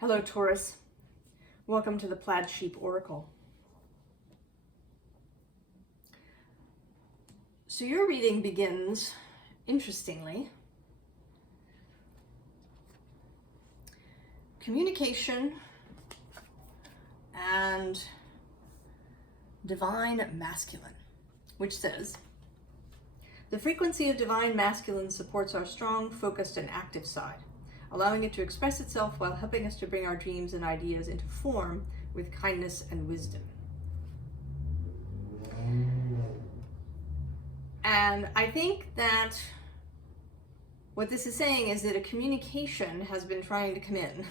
Hello, Taurus. Welcome to the Plaid Sheep Oracle. So your reading begins, interestingly, communication and divine masculine, which says, the frequency of divine masculine supports our strong, focused, and active side, allowing it to express itself while helping us to bring our dreams and ideas into form with kindness and wisdom. And I think that what this is saying is that a communication has been trying to come in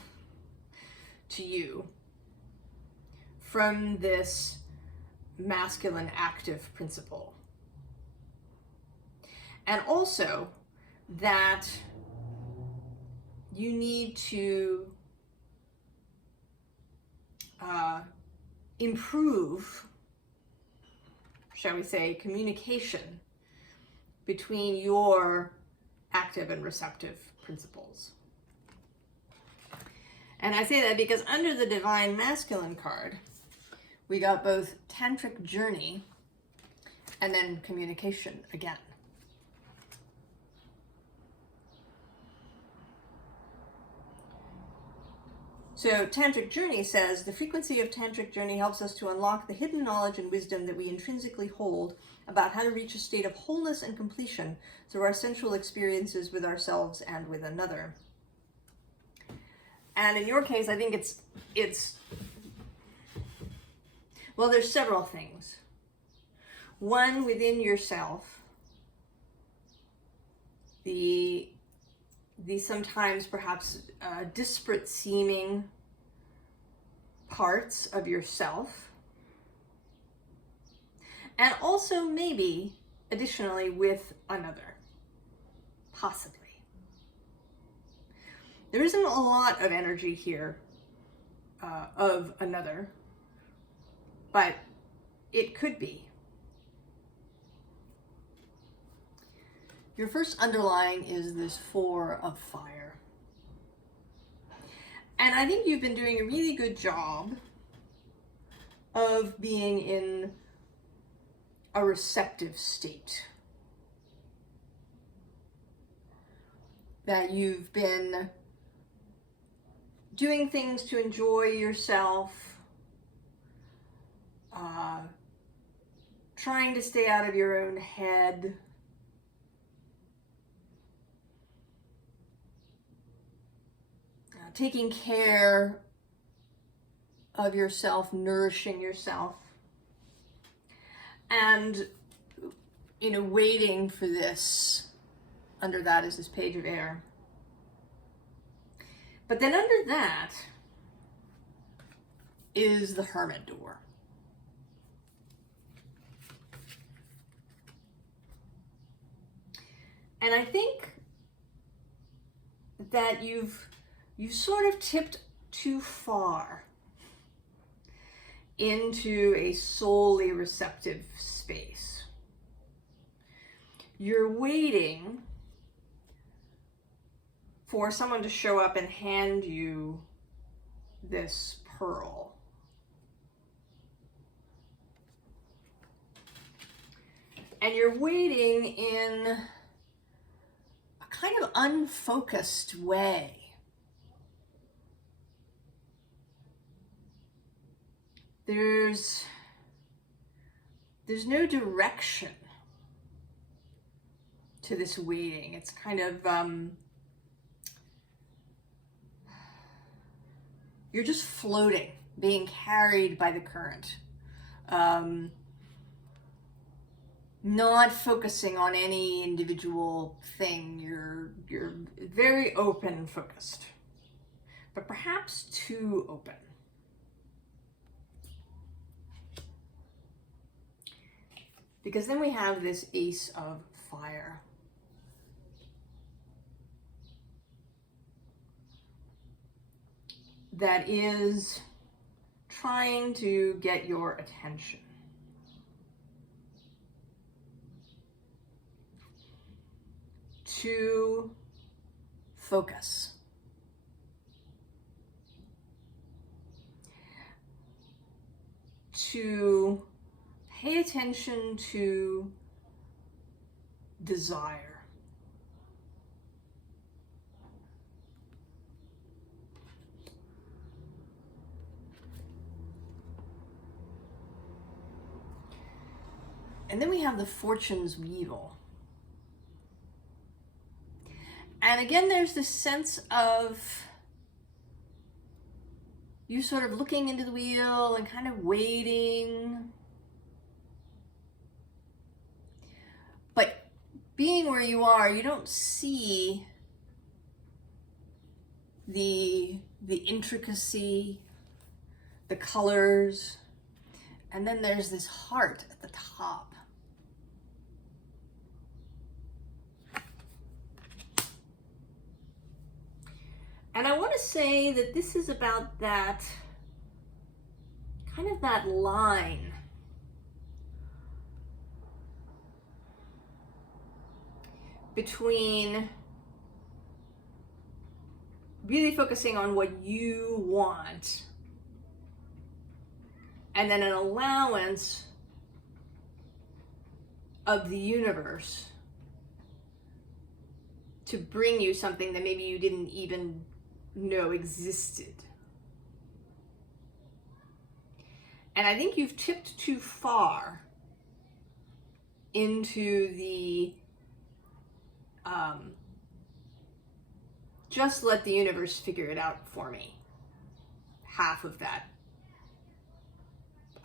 to you from this masculine active principle. And also that you need to improve, shall we say, communication between your active and receptive principles. And I say that because under the Divine Masculine card, we got both Tantric Journey and then communication again. So Tantric Journey says, the frequency of Tantric Journey helps us to unlock the hidden knowledge and wisdom that we intrinsically hold about how to reach a state of wholeness and completion through our sensual experiences with ourselves and with another. And in your case, I think it's well, there's several things. One, within yourself, the sometimes perhaps disparate seeming parts of yourself, and also maybe additionally with another, possibly. There isn't a lot of energy here of another, but it could be. Your first underlying is this Four of Fire. And I think you've been doing a really good job of being in a receptive state. That you've been doing things to enjoy yourself, trying to stay out of your own head, taking care of yourself, nourishing yourself, and, waiting for this. Under that is this Page of Air. But then under that is the Hermit door. And I think that you sort of tipped too far into a solely receptive space. You're waiting for someone to show up and hand you this pearl. And you're waiting in a kind of unfocused way. There's no direction to this waiting. It's kind of, you're just floating, being carried by the current. Not focusing on any individual thing. You're very open focused, but perhaps too open. Because then we have this Ace of Fire. That is trying to get your attention. To focus. to pay attention to desire. And then we have the Fortune's Wheel. And again, there's this sense of you sort of looking into the wheel and kind of waiting. But being where you are, you don't see the intricacy, the colors, and then there's this heart at the top. And I want to say that this is about that, kind of that line between really focusing on what you want and then an allowance of the universe to bring you something that maybe you didn't even know existed. And I think you've tipped too far into the just let the universe figure it out for me, half of that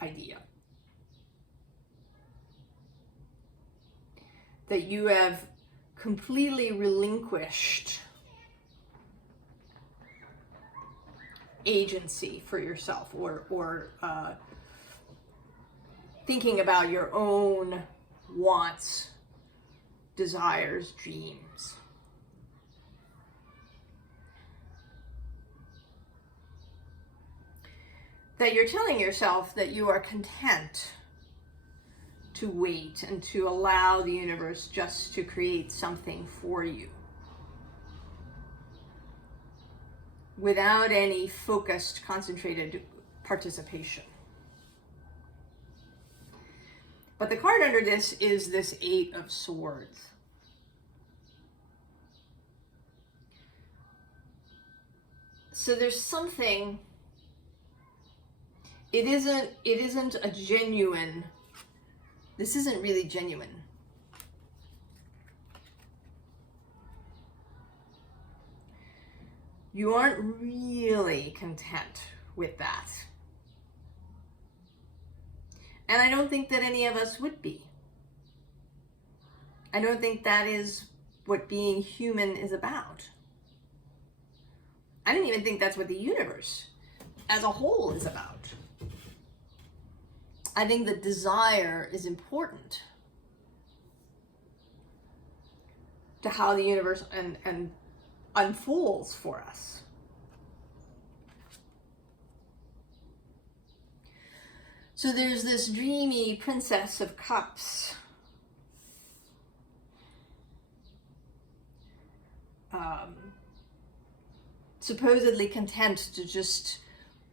idea. That you have completely relinquished agency for yourself, or thinking about your own wants, desires, dreams. That you're telling yourself that you are content to wait and to allow the universe just to create something for you without any focused, concentrated participation. But the card under this is this Eight of Swords. So there's something, it isn't a genuine, this isn't really genuine. You aren't really content with that. And I don't think that any of us would be. I don't think that is what being human is about. I don't even think that's what the universe as a whole is about. I think that desire is important to how the universe and unfolds for us. So there's this dreamy Princess of Cups. Supposedly content to just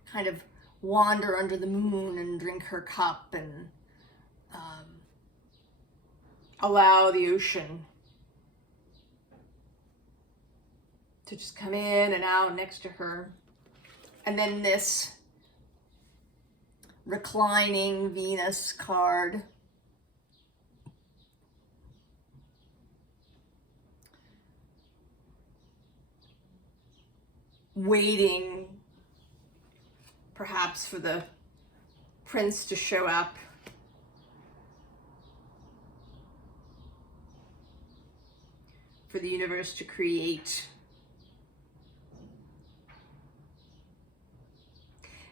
kind of wander under the moon and drink her cup and allow the ocean to just come in and out next to her. And then this reclining Venus card. Waiting perhaps for the prince to show up. For the universe to create.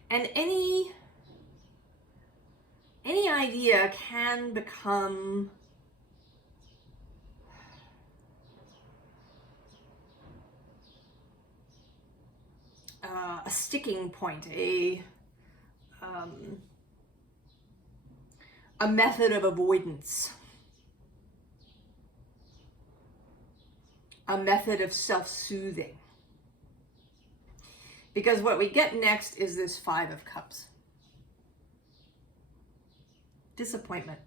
And any idea can become a sticking point, a method of avoidance, a method of self-soothing. Because what we get next is this Five of Cups. disappointment.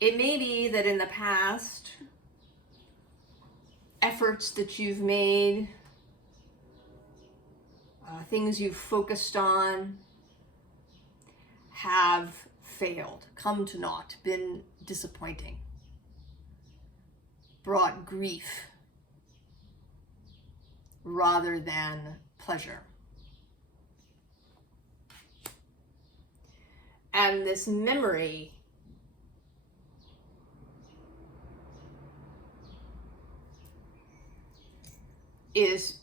It may be that in the past, efforts that you've made, things you've focused on, have failed, come to naught, been disappointing, brought grief rather than pleasure. And this memory is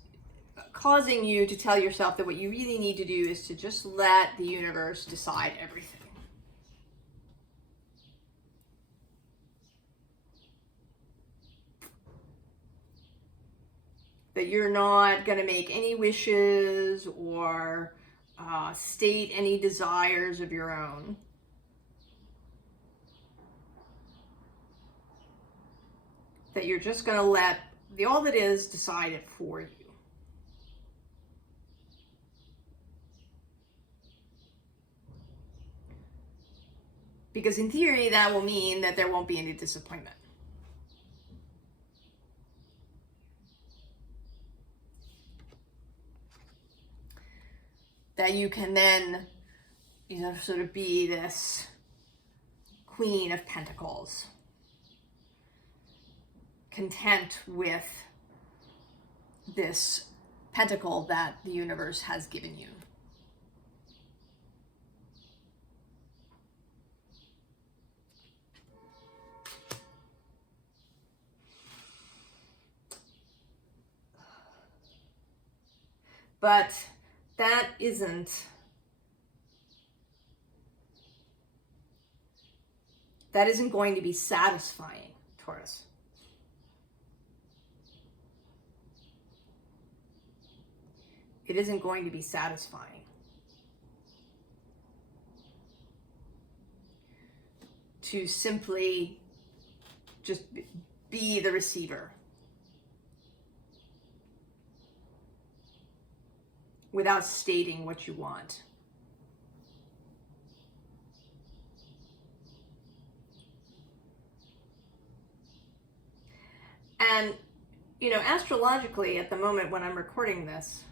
causing you to tell yourself that what you really need to do is to just let the universe decide everything. That you're not going to make any wishes or state any desires of your own. That you're just going to let the all that is decide it for you. Because in theory, that will mean that there won't be any disappointment. That you can then, sort of be this Queen of Pentacles, content with this pentacle that the universe has given you. But that isn't going to be satisfying, Taurus. It isn't going to be satisfying to simply just be the receiver without stating what you want. And, astrologically, at the moment when I'm recording this,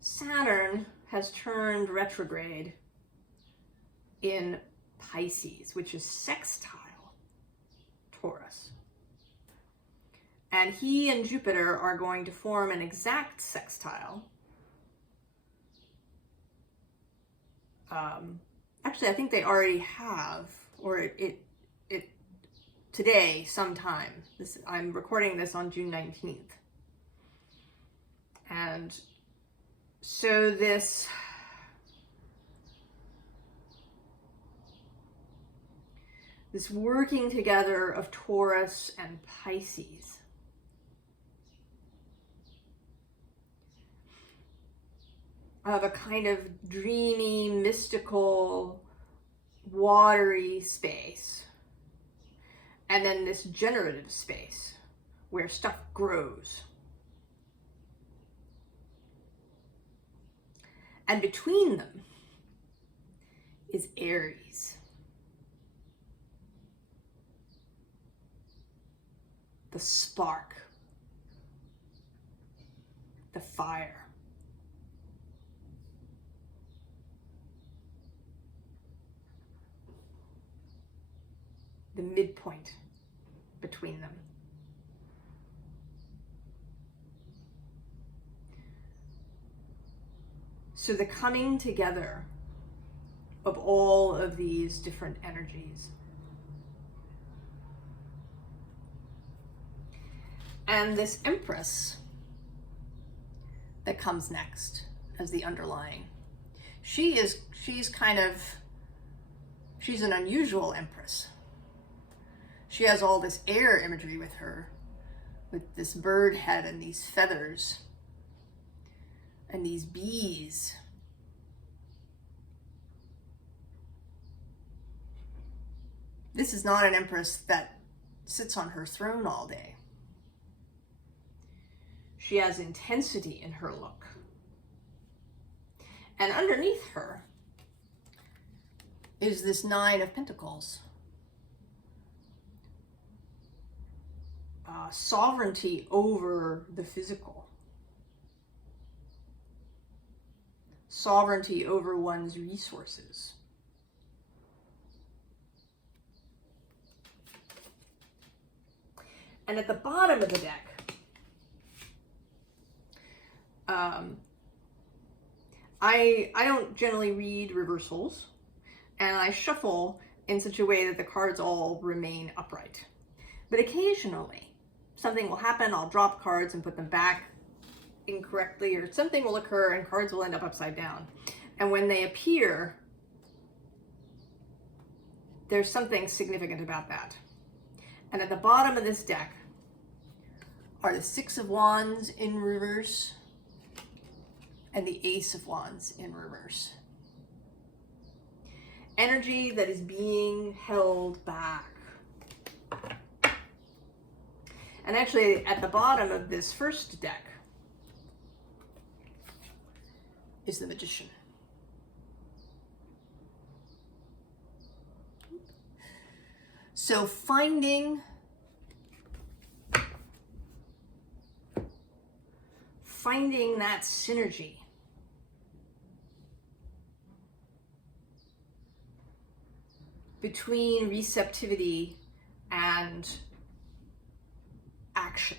Saturn has turned retrograde in Pisces, which is sextile Taurus. And he and Jupiter are going to form an exact sextile. Actually, I think they already have, or it today sometime. I'm recording this on June 19th. And so this working together of Taurus and Pisces of a kind of dreamy, mystical, watery space, and then this generative space where stuff grows. And between them is Aries, the spark, the fire. The midpoint between them. So the coming together of all of these different energies. And this Empress that comes next as the underlying. She's an unusual Empress. She has all this air imagery with her, with this bird head and these feathers and these bees. This is not an Empress that sits on her throne all day. She has intensity in her look. And underneath her is this Nine of Pentacles. Sovereignty over the physical. Sovereignty over one's resources. And at the bottom of the deck, I don't generally read reversals, and I shuffle in such a way that the cards all remain upright. But occasionally, something will happen, I'll drop cards and put them back incorrectly, or something will occur and cards will end up upside down. And when they appear, there's something significant about that. And at the bottom of this deck are the Six of Wands in reverse and the Ace of Wands in reverse. Energy that is being held back. And actually, at the bottom of this first deck is the Magician. So finding that synergy between receptivity and action.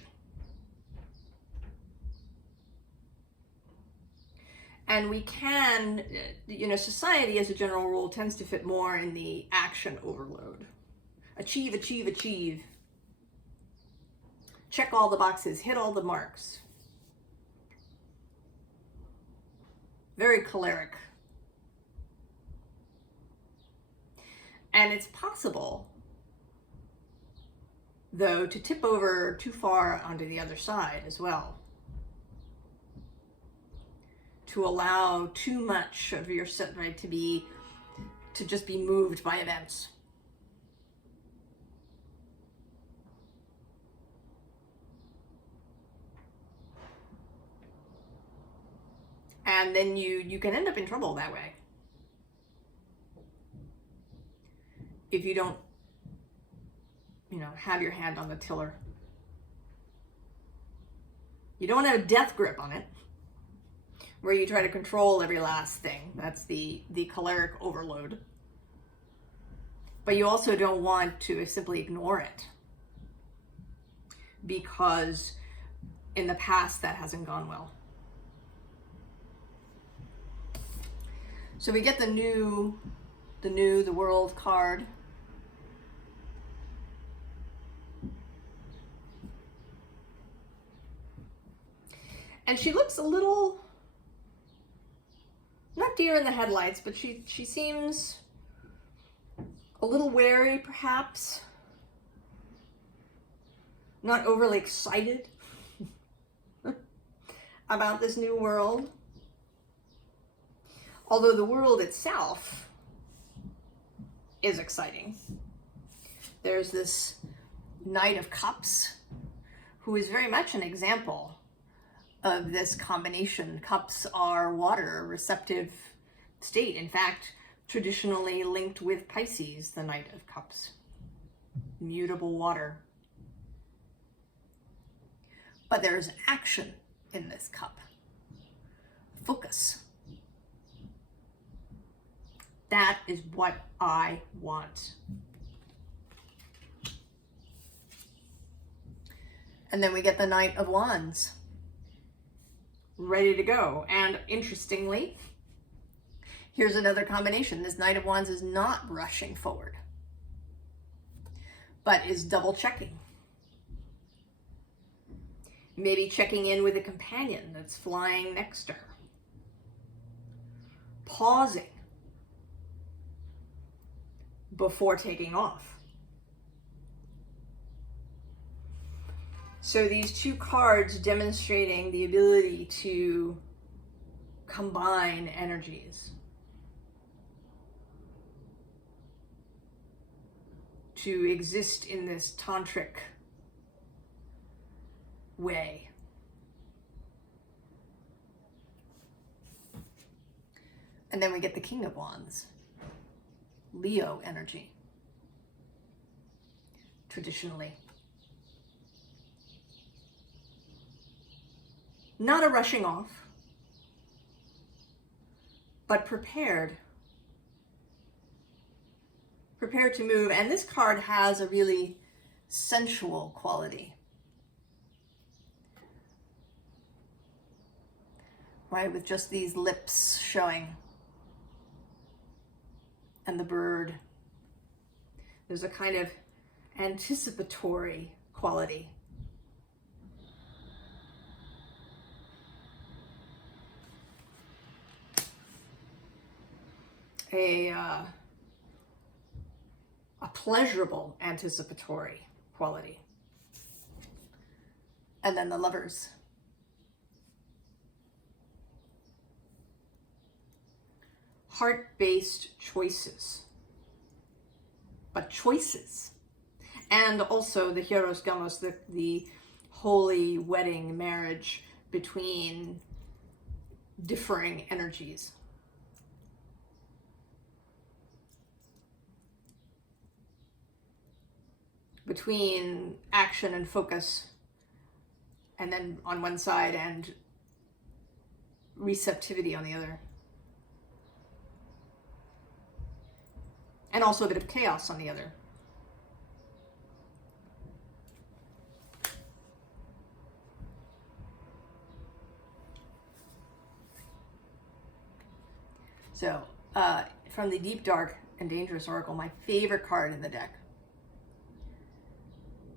And we can, society as a general rule tends to fit more in the action overload. Achieve, achieve, achieve. Check all the boxes, hit all the marks. Very choleric. And it's possible, though, to tip over too far onto the other side as well. To allow too much of your set right to just be moved by events. And then you can end up in trouble that way. If you don't, have your hand on the tiller. You don't have a death grip on it, where you try to control every last thing. That's the choleric overload. But you also don't want to simply ignore it, because in the past that hasn't gone well. So we get the world card. And she looks a little, not deer in the headlights, but she seems a little wary, perhaps. Not overly excited about this new world. Although the world itself is exciting. There's this Knight of Cups, who is very much an example of this combination. Cups are water, receptive state. In fact, traditionally linked with Pisces, the Knight of Cups. Mutable water. But there's action in this cup. Focus. That is what I want. And then we get the Knight of Wands. Ready to go. And interestingly, here's another combination. This Knight of Wands is not rushing forward, but is double checking. Maybe checking in with a companion that's flying next to her. Pausing before taking off. So these two cards demonstrating the ability to combine energies, to exist in this tantric way. And then we get the King of Wands, Leo energy, traditionally. Not a rushing off, but prepared to move. And this card has a really sensual quality, right? With just these lips showing and the bird. There's a kind of anticipatory quality. A pleasurable anticipatory quality. And then the Lovers. Heart-based choices. But choices. And also the Hieros Gamos, the holy wedding marriage between differing energies. Between action and focus, and then on one side, and receptivity on the other. And also a bit of chaos on the other. So, from the Deep, Dark, and Dangerous Oracle, my favorite card in the deck,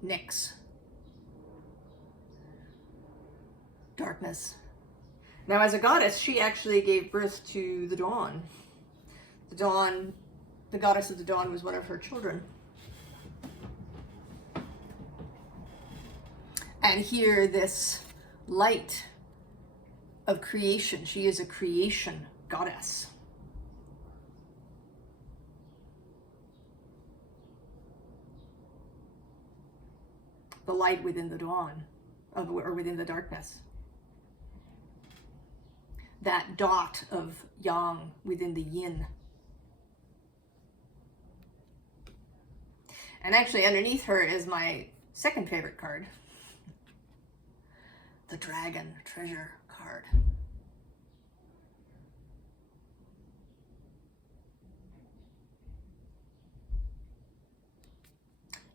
Nyx. Darkness. Now, as a goddess, she actually gave birth to the dawn. The dawn, the goddess of the dawn, was one of her children. And here, this light of creation, she is a creation goddess. The light within the dawn, or within the darkness. That dot of yang within the yin. And actually underneath her is my second favorite card. The Dragon Treasure card.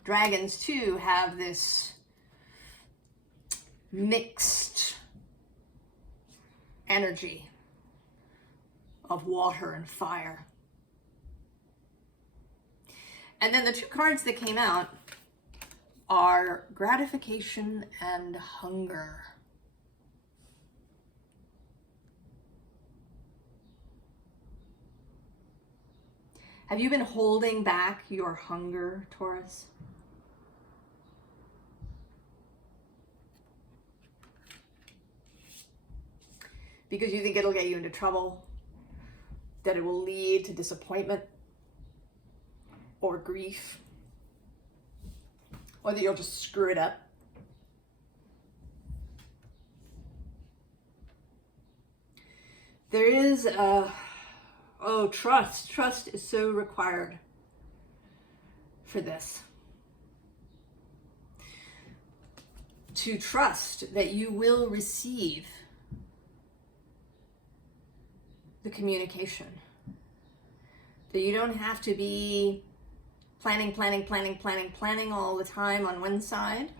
Dragons, too, have this mixed energy of water and fire. And then the two cards that came out are gratification and hunger. Have you been holding back your hunger, Taurus? Because you think it'll get you into trouble, that it will lead to disappointment or grief, or that you'll just screw it up. There is trust. Trust is so required for this. To trust that you will receive the communication. That you don't have to be planning all the time on one side,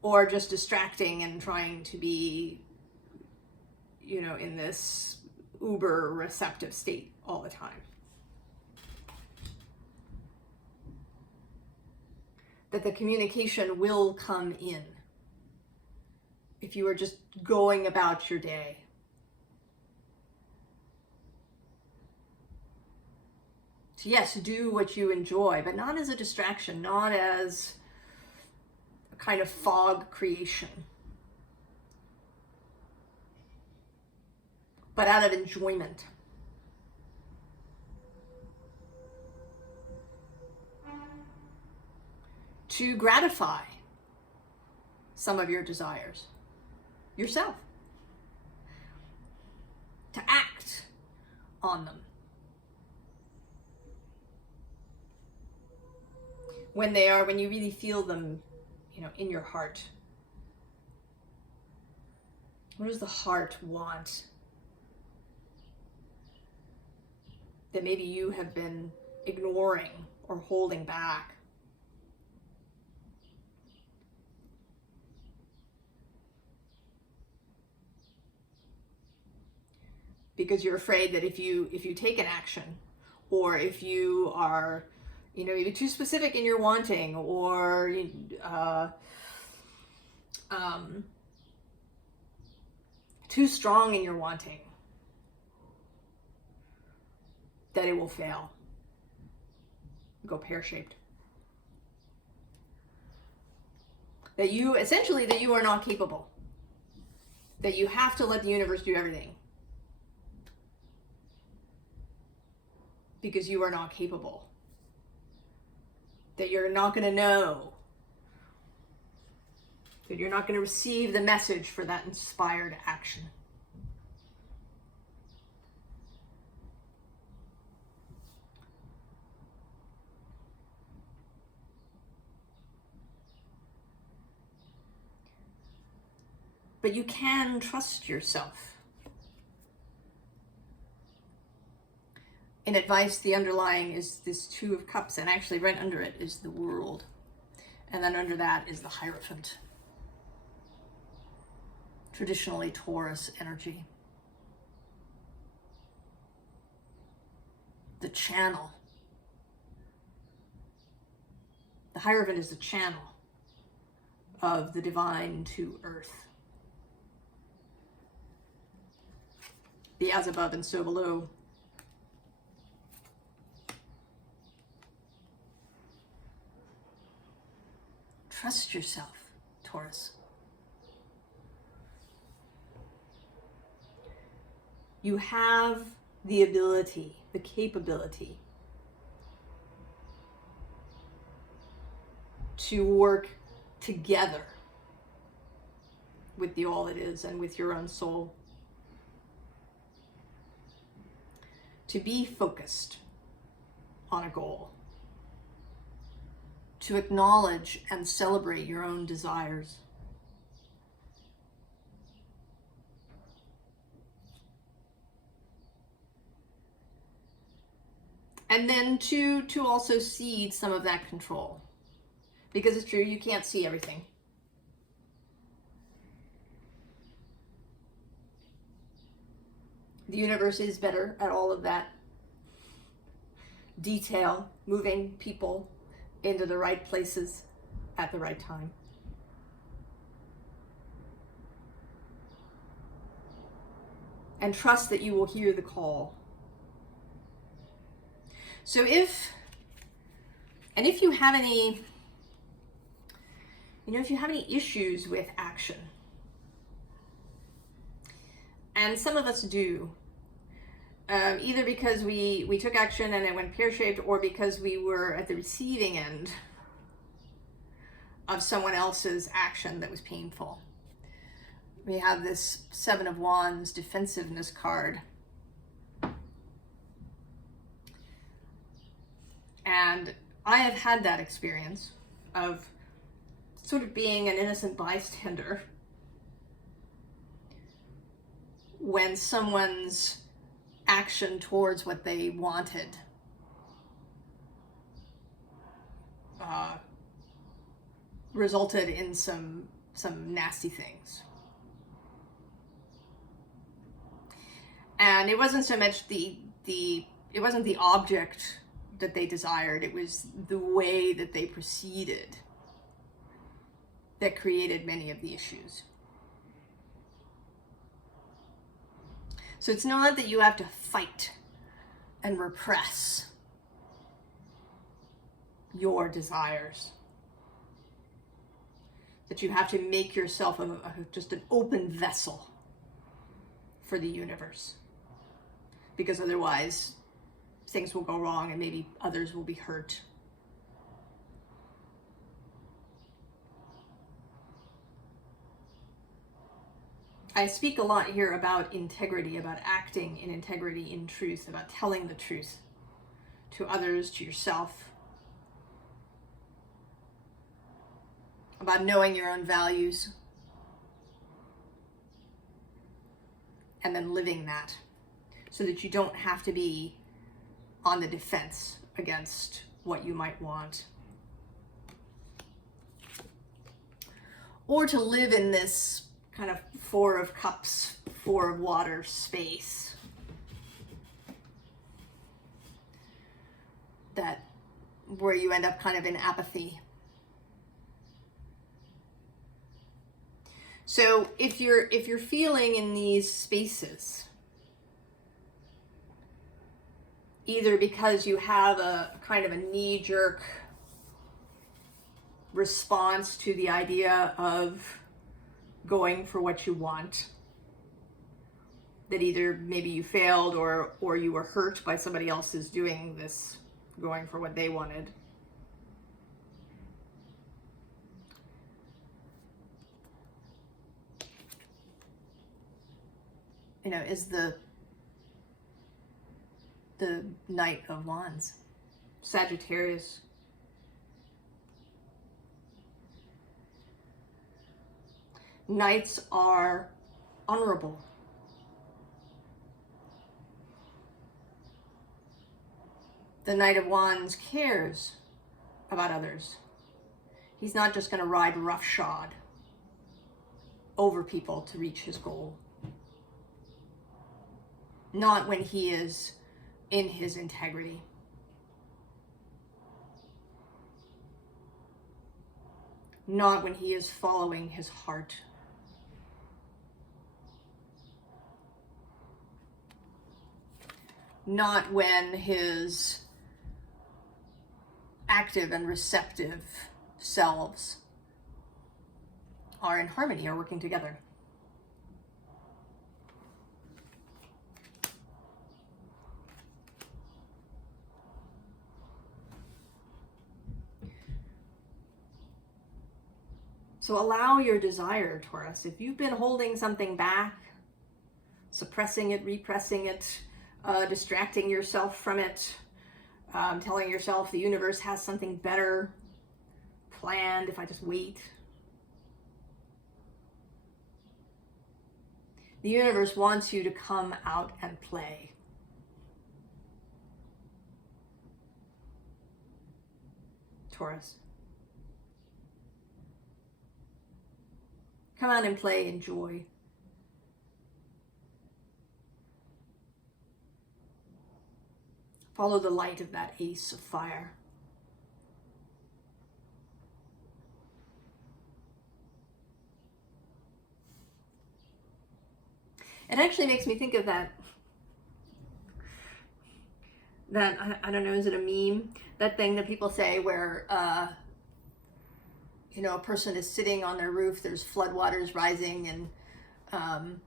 or just distracting and trying to be, in this uber receptive state all the time. That the communication will come in if you are just going about your day. So yes, do what you enjoy, but not as a distraction, not as a kind of fog creation, but out of enjoyment. To gratify some of your desires yourself. to act on them. When you really feel them, you know, in your heart. What does the heart want? That maybe you have been ignoring or holding back. Because you're afraid that if you take an action, or if you are, you know, maybe too specific in your wanting, or too strong in your wanting, that it will fail, go pear-shaped. That you are not capable. That you have to let the universe do everything. Because you are not capable. That you're not going to know. That you're not going to receive the message for that inspired action. But you can trust yourself. In advice, the underlying is this Two of Cups, and actually right under it is the World. And then under that is the Hierophant. Traditionally Taurus energy. The channel. The Hierophant is the channel of the divine to earth. The as above and so below. Trust yourself, Taurus. You have the ability, the capability to work together with the all it is and with your own soul. To be focused on a goal. To acknowledge and celebrate your own desires. And then to also cede some of that control. Because it's true, you can't see everything. The universe is better at all of that detail, moving people into the right places at the right time. And trust that you will hear the call. So if you have any, if you have any issues with action, and some of us do, either because we took action and it went pear-shaped, or because we were at the receiving end of someone else's action that was painful. We have this Seven of Wands defensiveness card. And I have had that experience of sort of being an innocent bystander when someone's action towards what they wanted resulted in some nasty things. And it wasn't so much it wasn't the object that they desired, it was the way that they proceeded that created many of the issues. So it's not that you have to fight and repress your desires. That you have to make yourself just an open vessel for the universe. Because otherwise, things will go wrong and maybe others will be hurt. I speak a lot here about integrity, about acting in integrity, in truth, about telling the truth to others, to yourself, about knowing your own values, and then living that so that you don't have to be on the defense against what you might want. Or to live in this kind of Four of Cups, Four of Water space that where you end up kind of in apathy. So if you're feeling in these spaces, either because you have a kind of a knee-jerk response to the idea of going for what you want, that either maybe you failed or you were hurt by somebody else's doing this, going for what they wanted. You know, is the Knight of Wands, Sagittarius. Knights are honorable. The Knight of Wands cares about others. He's not just going to ride roughshod over people to reach his goal. Not when he is in his integrity. Not when he is following his heart. Not when his active and receptive selves are in harmony, are working together. So allow your desire, Taurus. If you've been holding something back, suppressing it, repressing it, distracting yourself from it, telling yourself the universe has something better planned if I just wait. The universe wants you to come out and play. Taurus. Come out and play, enjoy. Follow the light of that Ace of Fire. It actually makes me think of that I don't know, is it a meme? That thing that people say where, you know, a person is sitting on their roof, there's floodwaters rising, and,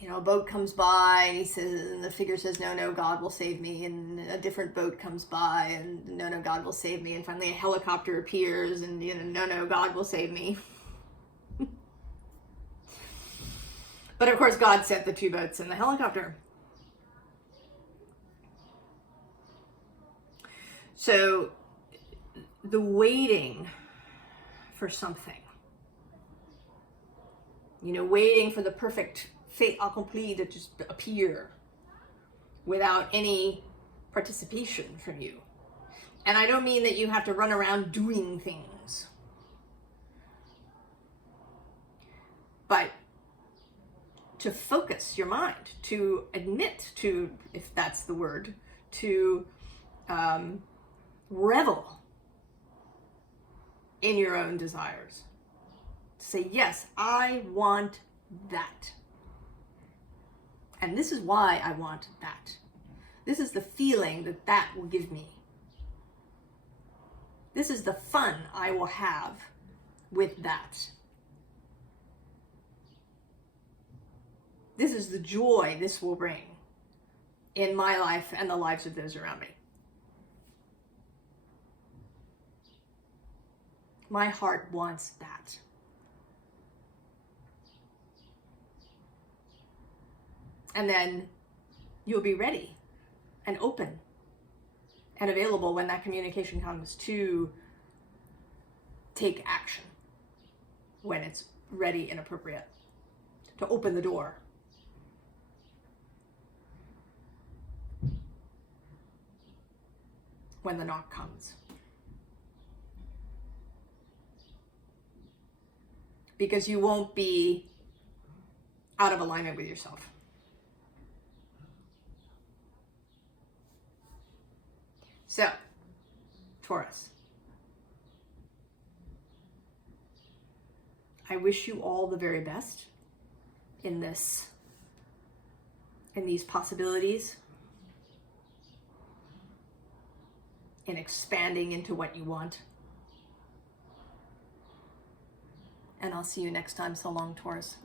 you know, a boat comes by, and he says, and the figure says, no, God will save me, and a different boat comes by, and no, God will save me, and finally a helicopter appears, and, you know, no, God will save me. But of course, God sent the two boats and the helicopter. So the waiting for something, you know, waiting for the perfect fait accompli to just appear without any participation from you. And I don't mean that you have to run around doing things, but to focus your mind, to admit to, if that's the word, to revel in your own desires. To say, yes, I want that. And this is why I want that. This is the feeling that that will give me. This is the fun I will have with that. This is the joy this will bring in my life and the lives of those around me. My heart wants that. And then you'll be ready and open and available when that communication comes to take action, when it's ready and appropriate, to open the door. When the knock comes. Because you won't be out of alignment with yourself. So, Taurus, I wish you all the very best in these possibilities, in expanding into what you want. And I'll see you next time. So long, Taurus.